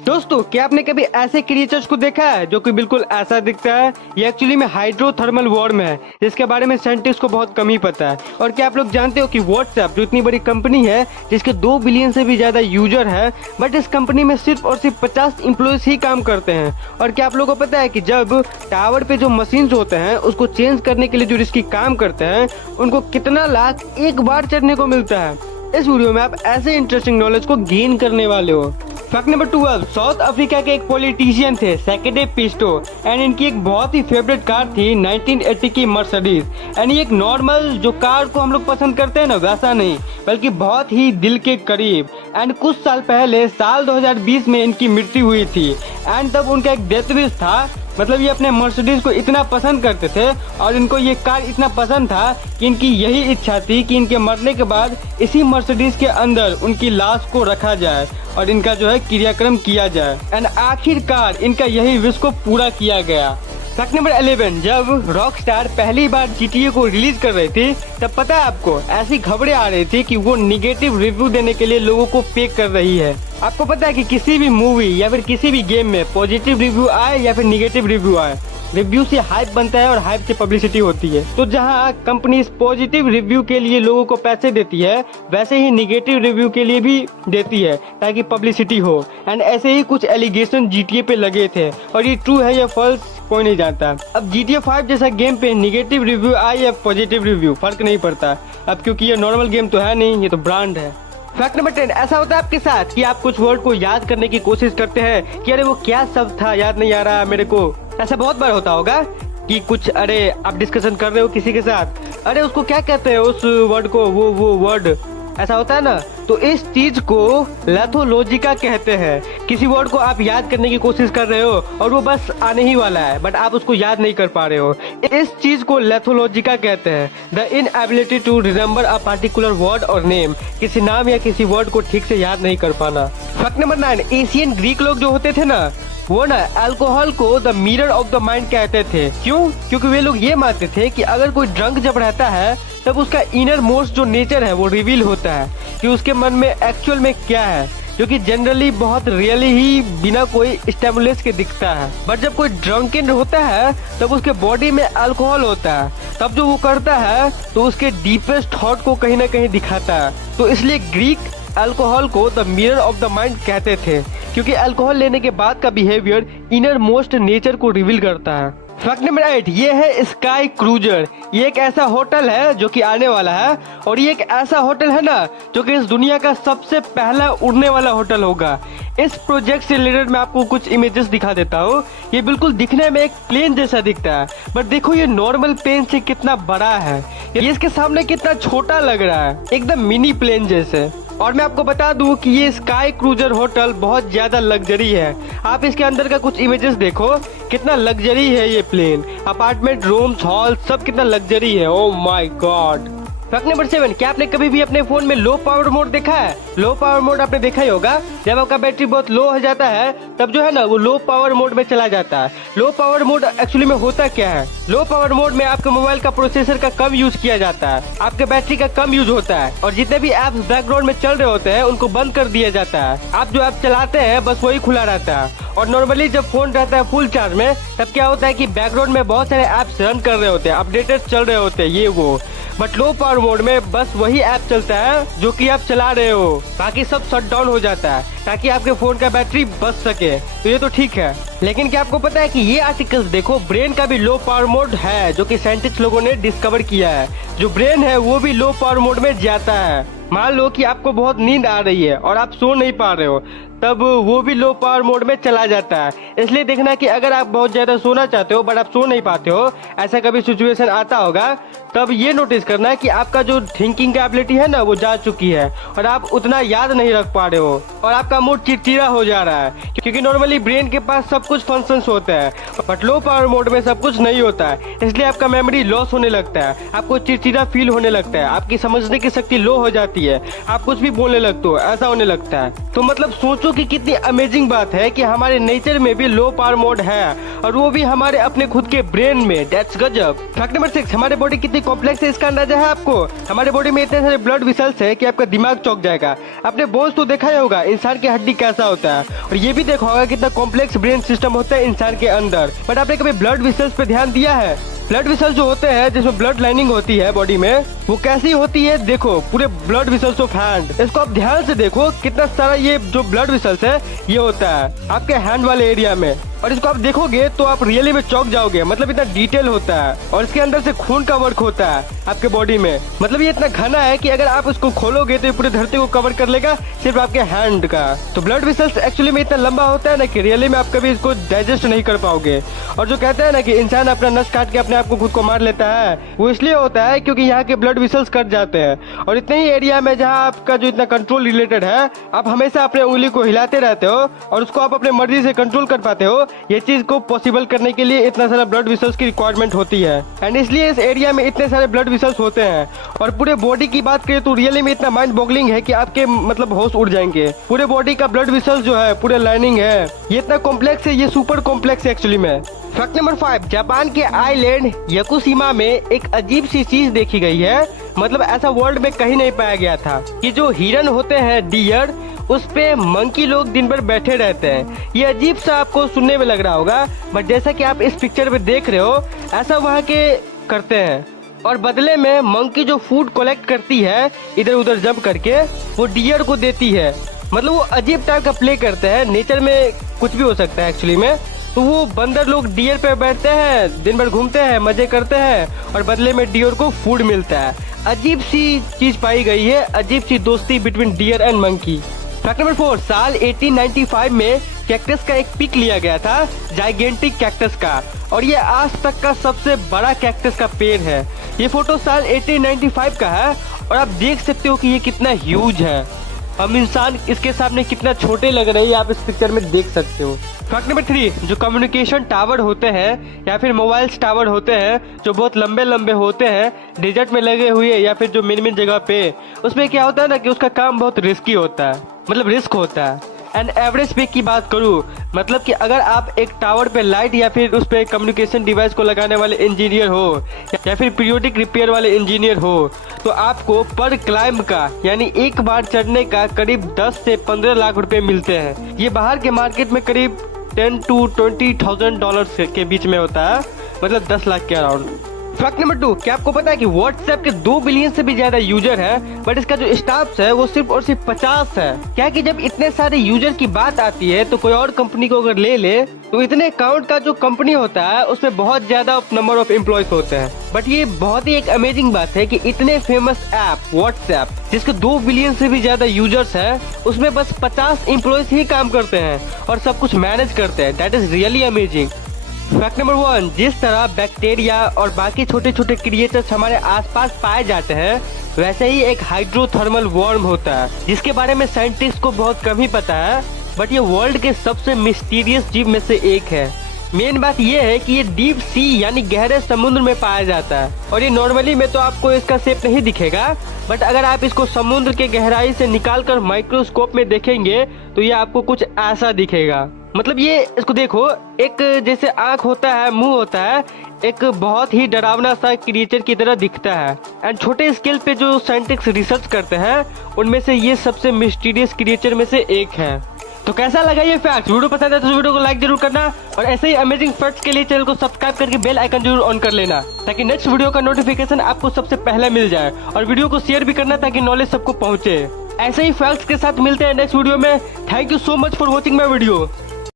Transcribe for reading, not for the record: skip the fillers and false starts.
दोस्तों, क्या आपने कभी ऐसे क्रिएचर्स को देखा है जो कि बिल्कुल ऐसा दिखता है? ये एक्चुअली में हाइड्रोथर्मल वॉर्म है, जिसके बारे में साइंटिस्ट को बहुत कम ही पता है। और क्या आप लोग जानते हो कि व्हाट्सएप जो इतनी बड़ी कंपनी है, जिसके 2 बिलियन से भी ज्यादा यूजर है, बट इस कंपनी में सिर्फ और सिर्फ 50 एम्प्लॉयज ही काम करते हैं। और क्या आप लोगों को पता है कि जब टावर पे जो मशीन होते हैं उसको चेंज करने के लिए जो रिस्की काम करते हैं, उनको कितना लाख एक बार चढ़ने को मिलता है? इस वीडियो में आप ऐसे इंटरेस्टिंग नॉलेज को गेन करने वाले हो। फैक्ट नंबर 12, साउथ अफ्रीका के एक पॉलिटिशियन थे सेकेडे पिस्टो, एंड इनकी एक बहुत ही फेवरेट कार थी 1980 की मर्सिडीज। एंड ये एक नॉर्मल जो कार को हम लोग पसंद करते हैं ना, वैसा नहीं, बल्कि बहुत ही दिल के करीब। एंड कुछ साल पहले साल 2020 में इनकी मृत्यु हुई थी, एंड तब उनका एक डेथ विश था। मतलब ये अपने मर्सिडीज को इतना पसंद करते थे और इनको ये कार इतना पसंद था कि इनकी यही इच्छा थी कि इनके मरने के बाद इसी मर्सिडीज के अंदर उनकी लाश को रखा जाए और इनका जो है क्रियाक्रम किया जाए। एंड आखिरकार इनका यही विश को पूरा किया गया। फैक्ट नंबर 11, जब रॉकस्टार पहली बार GTA को रिलीज कर रही थी, तब पता है आपको ऐसी खबरें आ रही थी कि वो निगेटिव रिव्यू देने के लिए लोगों को फेक कर रही है। आपको पता है कि किसी भी मूवी या फिर किसी भी गेम में पॉजिटिव रिव्यू आए या फिर निगेटिव रिव्यू आए, रिव्यू से हाइप बनता है और हाइप से पब्लिसिटी होती है। तो जहां कंपनी पॉजिटिव रिव्यू के लिए लोगों को पैसे देती है, वैसे ही निगेटिव रिव्यू के लिए भी देती है ताकि पब्लिसिटी हो। एंड ऐसे ही कुछ एलिगेशन GTA पे लगे थे, और ये ट्रू है या फॉल्स कोई नहीं जानता। अब GTA 5 जैसा गेम पे निगेटिव रिव्यू आए या पॉजिटिव रिव्यू फर्क नहीं पड़ता अब, क्योंकि ये नॉर्मल गेम तो है नहीं, ये तो ब्रांड है। फैक्ट नंबर 10, ऐसा होता है आपके साथ कि आप कुछ वर्ड को याद करने की कोशिश करते हैं कि अरे वो क्या शब्द था, याद नहीं आ रहा मेरे को। ऐसा बहुत बार होता होगा कि कुछ, अरे आप डिस्कशन कर रहे हो किसी के साथ, अरे उसको क्या कहते हैं उस वर्ड को, वो वर्ड, ऐसा होता है ना। तो इस चीज को लैथोलॉजिका कहते हैं। किसी वर्ड को आप याद करने की कोशिश कर रहे हो और वो बस आने ही वाला है, बट आप उसको याद नहीं कर पा रहे हो, इस चीज को लैथोलॉजिका कहते हैं। The inability to remember a particular word और नेम, किसी नाम या किसी वर्ड को ठीक से याद नहीं कर पाना। फैक्ट नंबर 9, एशियन ग्रीक लोग जो होते थे ना, वो ना अल्कोहल को the mirror of the mind कहते थे। क्यों? क्योंकि वे लोग ये मानते थे कि अगर कोई ड्रंक जब रहता है तब उसका इनर मोस्ट जो नेचर है वो रिवील होता है कि उसके मन में एक्चुअल में क्या है, जो कि जनरली बहुत रियली ही बिना कोई स्टिमुलस के दिखता है। बट जब कोई ड्रंकन होता है तब उसके बॉडी में अल्कोहल होता है, तब जो वो करता है तो उसके डीपेस्ट थॉट को कहीं ना कहीं दिखाता है। तो इसलिए ग्रीक अल्कोहल को the mirror of the mind कहते थे, क्योंकि अल्कोहल लेने के बाद का बिहेवियर इनर मोस्ट नेचर को रिवील करता है। फैक्ट नंबर 8, ये है स्काई क्रूजर। ये एक ऐसा होटल है जो कि आने वाला है, और ये एक ऐसा होटल है ना जो कि इस दुनिया का सबसे पहला उड़ने वाला होटल होगा। इस प्रोजेक्ट से रिलेटेड मैं आपको कुछ इमेजेस दिखा देता हूँ। ये बिल्कुल दिखने में एक प्लेन जैसा दिखता है, बट देखो ये नॉर्मल प्लेन से कितना बड़ा है, ये इसके सामने कितना छोटा लग रहा है, एकदम मिनी प्लेन जैसे। और मैं आपको बता दूं कि ये स्काई क्रूजर होटल बहुत ज्यादा लग्जरी है। आप इसके अंदर का कुछ इमेजेस देखो, कितना लग्जरी है ये प्लेन, अपार्टमेंट, रूम्स, हॉल, सब कितना लग्जरी है। Oh my God. Fact number 7, क्या आपने कभी भी अपने फोन में लो पावर मोड देखा है? लो पावर मोड आपने देखा ही होगा, जब आपका बैटरी बहुत लो हो जाता है तब जो है ना वो लो पावर मोड में चला जाता है। लो पावर मोड एक्चुअली में होता क्या है? लो पावर मोड में आपके मोबाइल का प्रोसेसर का कम यूज किया जाता है, आपके बैटरी का कम यूज होता है, और जितने भी एप्स बैकग्राउंड में चल रहे होते हैं उनको बंद कर दिया जाता है। आप जो ऐप चलाते हैं बस वही खुला रहता है। और नॉर्मली जब फोन रहता है फुल चार्ज में, तब क्या होता है कि बैकग्राउंड में बहुत सारे एप्स रन कर रहे होते हैं, अपडेटेड चल रहे होते हैं, ये वो। बट लो पावर मोड में बस वही ऐप चलता है जो कि आप चला रहे हो, बाकी सब शट डाउन हो जाता है ताकि आपके फोन का बैटरी बच सके। तो ये तो ठीक है, लेकिन क्या आपको पता है कि ये आर्टिकल्स देखो, ब्रेन का भी लो पावर मोड है जो कि साइंटिस्ट लोगों ने डिस्कवर किया है। जो ब्रेन है वो भी लो पावर मोड में जाता है। मान लो कि आपको बहुत नींद आ रही है और आप सो नहीं पा रहे हो, तब वो भी लो पावर मोड में चला जाता है। इसलिए देखना कि अगर आप बहुत ज्यादा सोना चाहते हो बट आप सो नहीं पाते हो, ऐसा कभी सिचुएशन आता होगा, तब ये नोटिस करना कि आपका जो थिंकिंग का एबिलिटी है ना वो जा चुकी है और आप उतना याद नहीं रख पा रहे हो और आपका मूड चिड़चिड़ा हो जा रहा है, क्योंकि नॉर्मली ब्रेन के पास सब कुछ फंक्शंस होता है, बट लो पावर मोड में सब कुछ नहीं होता है। इसलिए आपका मेमोरी लॉस होने लगता है, आपको चिड़चिड़ा फील होने लगता है, आपकी समझने की शक्ति लो हो जाती है, आप कुछ भी बोलने लगते हो, ऐसा होने लगता है। तो मतलब सोचो कि कितनी अमेजिंग बात है कि हमारे नेचर में भी लो पावर मोड है और वो भी हमारे अपने खुद के ब्रेन में। दैट्स गजब। फैक्ट नंबर 6, हमारे बॉडी कितनी कॉम्प्लेक्स है इसका अंदाजा है आपको? हमारे बॉडी में इतने सारे ब्लड वेसल्स है कि आपका दिमाग चौंक जाएगा। आपने बोन्स तो देखा ही होगा इंसान की हड्डी कैसा होता है, और ये भी देखा होगा कितना कॉम्प्लेक्स ब्रेन सिस्टम होता है इंसान के अंदर। बट आपने कभी ब्लड वेसल्स पे ध्यान दिया है? ब्लड वेसल्स जो होते हैं जिसमें ब्लड लाइनिंग होती है बॉडी में, वो कैसी होती है? देखो, पूरे ब्लड वेसल्स ऑफ हैंड। इसको आप ध्यान से देखो, कितना सारा ये जो ब्लड वेसल्स है ये होता है आपके हैंड वाले एरिया में, और इसको आप देखोगे तो आप रियली में चौंक जाओगे। मतलब इतना डिटेल होता है, और इसके अंदर से खून का वर्क होता है आपके बॉडी में। मतलब ये इतना घना है कि अगर आप इसको खोलोगे तो ये पूरी धरती को कवर कर लेगा सिर्फ आपके हैंड का। तो ब्लड वेसल्स एक्चुअली में इतना लंबा होता है ना कि रियली में आप कभी इसको डाइजेस्ट नहीं कर पाओगे। और जो कहते हैं ना कि इंसान अपना नस काट के अपने आप को खुद को मार लेता है, वो इसलिए होता है क्योंकि यहाँ के ब्लड वेसल्स कट जाते हैं। और इतने ही एरिया में जहाँ आपका जो इतना कंट्रोल रिलेटेड है, आप हमेशा अपने उंगली को हिलाते रहते हो और उसको आप अपने मर्जी से कंट्रोल कर पाते हो। ये चीज को पॉसिबल करने के लिए इतना सारा ब्लड वेसल्स की रिक्वायरमेंट होती है, एंड इसलिए इस एरिया में इतने सारे ब्लड वेसल्स होते हैं। और पूरे बॉडी की बात करें तो रियली में इतना माइंड बॉगलिंग है कि आपके मतलब होश उड़ जाएंगे। पूरे बॉडी का ब्लड वेसल्स जो है, पूरे लाइनिंग है, ये इतना कॉम्प्लेक्स है, ये सुपर कॉम्प्लेक्स है एक्चुअली में। फैक्ट नंबर 5, जापान के आइलैंड याकुशिमा में एक अजीब सी चीज देखी गई है। मतलब ऐसा वर्ल्ड में कहीं नहीं पाया गया था कि जो हिरन होते हैं, डियर, उस पे मंकी लोग दिन भर बैठे रहते हैं। ये अजीब सा आपको सुनने में लग रहा होगा, बट जैसा कि आप इस पिक्चर में देख रहे हो, ऐसा वहाँ के करते हैं। और बदले में मंकी जो फूड कलेक्ट करती है इधर उधर जंप करके, वो डियर को देती है। मतलब वो अजीब टाइप का प्ले करते हैं। नेचर में कुछ भी हो सकता है एक्चुअली में। तो वो बंदर लोग डियर पे बैठते हैं, दिन भर घूमते हैं, मजे करते हैं, और बदले में डियर को फूड मिलता है। अजीब सी चीज पाई गई है, अजीब सी दोस्ती between deer and monkey. Fact number 4, साल 1895 में कैक्टस का एक पिक लिया गया था, जाइगेंटिक कैक्टस का, और ये आज तक का सबसे बड़ा कैक्टस का पेड़ है। ये फोटो साल 1895 का है, और आप देख सकते हो कि ये कितना ह्यूज है। हम इंसान इसके सामने कितना छोटे लग रहे हैं, आप इस पिक्चर में देख सकते हो। फैक्ट नंबर 3, जो कम्युनिकेशन टावर होते हैं या फिर मोबाइल टावर होते हैं, जो बहुत लंबे लंबे होते हैं, डेजर्ट में लगे हुए या फिर जो मेन जगह पे, उसमें क्या होता है ना कि उसका काम बहुत रिस्की होता है, मतलब रिस्क होता है। एंड एवरेज पे की बात करूँ, मतलब कि अगर आप एक टावर पे लाइट या फिर उस पे कम्युनिकेशन डिवाइस को लगाने वाले इंजीनियर हो या फिर पीरियोडिक रिपेयर वाले इंजीनियर हो, तो आपको पर क्लाइंब का यानी एक बार चढ़ने का करीब 10 से 15 लाख रुपए मिलते हैं। ये बाहर के मार्केट में करीब 10 to 20,000 डॉलर्स के बीच में होता है, मतलब 10 लाख के अराउंड। फैक्ट नंबर 2, क्या आपको पता है कि व्हाट्सएप के 2 बिलियन से भी ज्यादा यूजर है, बट इसका जो स्टाफ है वो सिर्फ और सिर्फ 50 है। क्या कि जब इतने सारे यूजर की बात आती है तो कोई और कंपनी को अगर ले ले तो इतने काउंट का जो कंपनी होता है उसमें बहुत ज्यादा नंबर ऑफ एम्प्लॉयज होते हैं। बट ये बहुत ही एक अमेजिंग बात है कि इतने फेमस ऐप व्हाट्सएप, जिसके 2 बिलियन से भी ज्यादा यूजर्स हैं, उसमें बस 50 एम्प्लॉयज ही काम करते हैं और सब कुछ मैनेज करते हैं। That is really amazing. Fact number 1, जिस तरह बैक्टीरिया और बाकी छोटे छोटे क्रिएचर्स हमारे आसपास पाए जाते हैं, वैसे ही एक हाइड्रोथर्मल वर्म होता है जिसके बारे में साइंटिस्ट को बहुत कम ही पता है, बट ये वर्ल्ड के सबसे मिस्टीरियस जीव में से एक है। मेन बात ये है कि ये डीप सी यानी गहरे समुद्र में पाया जाता है, और ये नॉर्मली में तो आपको इसका शेप नहीं दिखेगा, बट अगर आप इसको समुद्र के गहराई से निकालकर माइक्रोस्कोप में देखेंगे तो ये आपको कुछ ऐसा दिखेगा। मतलब ये इसको देखो, एक जैसे आंख होता है, मुंह होता है, एक बहुत ही डरावना सा क्रिएचर की तरह दिखता है। एंड छोटे स्केल पे जो साइंटिस्ट रिसर्च करते हैं उनमें से ये सबसे मिस्टीरियस क्रिएचर में से एक है। तो कैसा लगा ये फैक्ट? वीडियो पसंद है तो वीडियो को लाइक जरूर करना, और ऐसे ही अमेजिंग फैक्ट्स के लिए चैनल को सब्सक्राइब करके बेल आइकन जरूर ऑन कर लेना, ताकि नेक्स्ट वीडियो का नोटिफिकेशन आपको सबसे पहले मिल जाए। और वीडियो को शेयर भी करना ताकि नॉलेज सबको पहुंचे। ऐसे ही फैक्ट्स के साथ मिलते हैं नेक्स्ट वीडियो में। Thank you so much for watching my video.